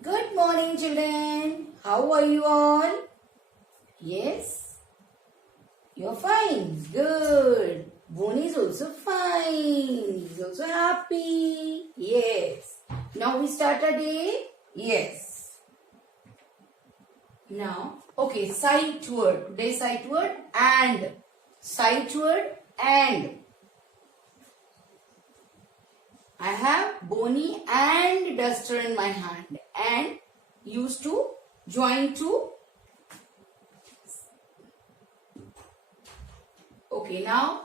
Good morning, children. How are you all? Yes? You're fine. Good. Bonnie is also fine. He's also happy. Yes. Now we start a day? Yes. Now, okay, sight word. Today's sight word and. Sight word and. I have Bonnie and duster in my hand and used to join to. Okay, now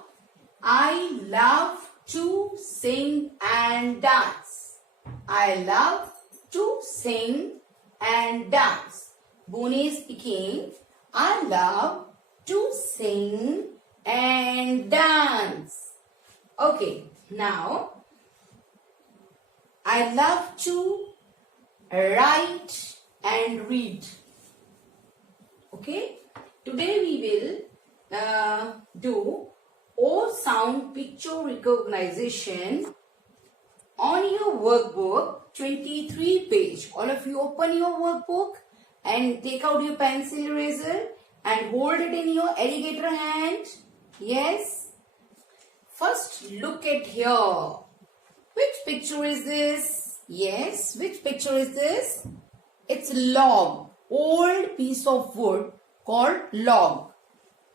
I love to sing and dance. I love to sing and dance. Bonnie is speaking. I love to sing and dance. Okay, now I love to write and read. Okay, today we will do O sound picture recognition on your workbook 23 page. All of you open your workbook and take out your pencil eraser and hold it in your alligator hand. Yes. First look at here. Which picture is this? Yes, which picture is this? It's log. Old piece of wood called log.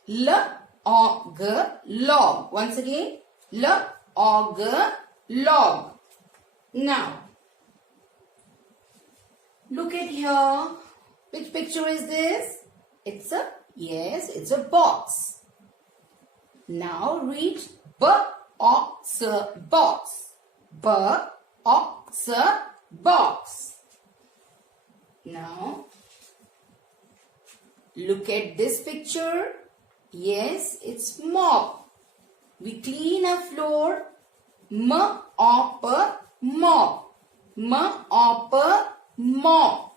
L-O-G, log. Once again, L-O-G, log. Now, look at here. Which picture is this? It's a box. Now read B-O-X, box. B-O-X, box. Now, look at this picture. Yes, it's mop. We clean a floor. M-O-P, mop. M-O-P, mop.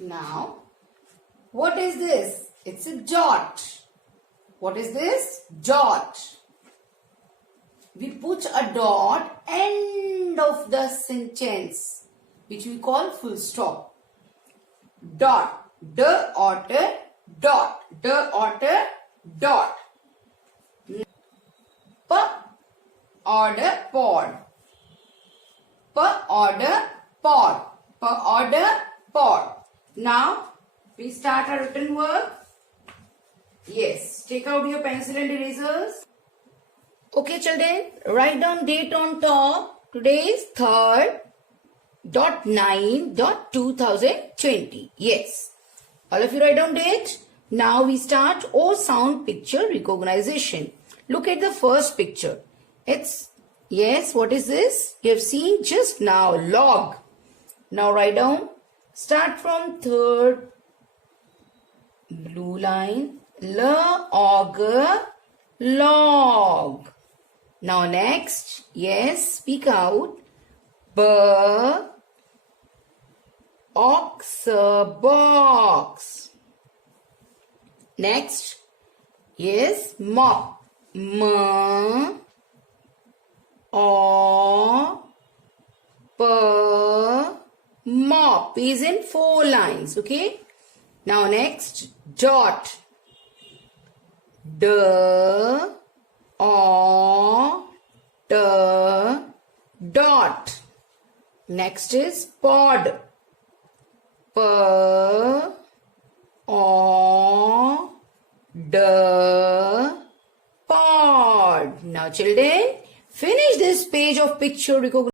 Now, what is this? It's a dot. What is this? Dot. We put a dot end of the sentence, which we call full stop. Dot. D-O-T, dot. D-O-T, dot. P-O-D, pod. P-O-D, pod. P-O-D, pod. Now, we start our written work. Yes, take out your pencil and erasers. Okay, children, write down date on top. Today is 3rd.9.2020. Yes. All of you write down date. Now we start O sound picture recognition. Look at the first picture. It's, yes, what is this? You have seen just now, log. Now write down. Start from third blue line. L-O-G, log. Now next, yes, speak out. B-O-X, box. Next, yes, mop. M-O-P, mop is in 4 lines, okay? Now next, dot. D-O-T, dot. Next is pod. P-O-D, pod. Now children, finish this page of picture recognition.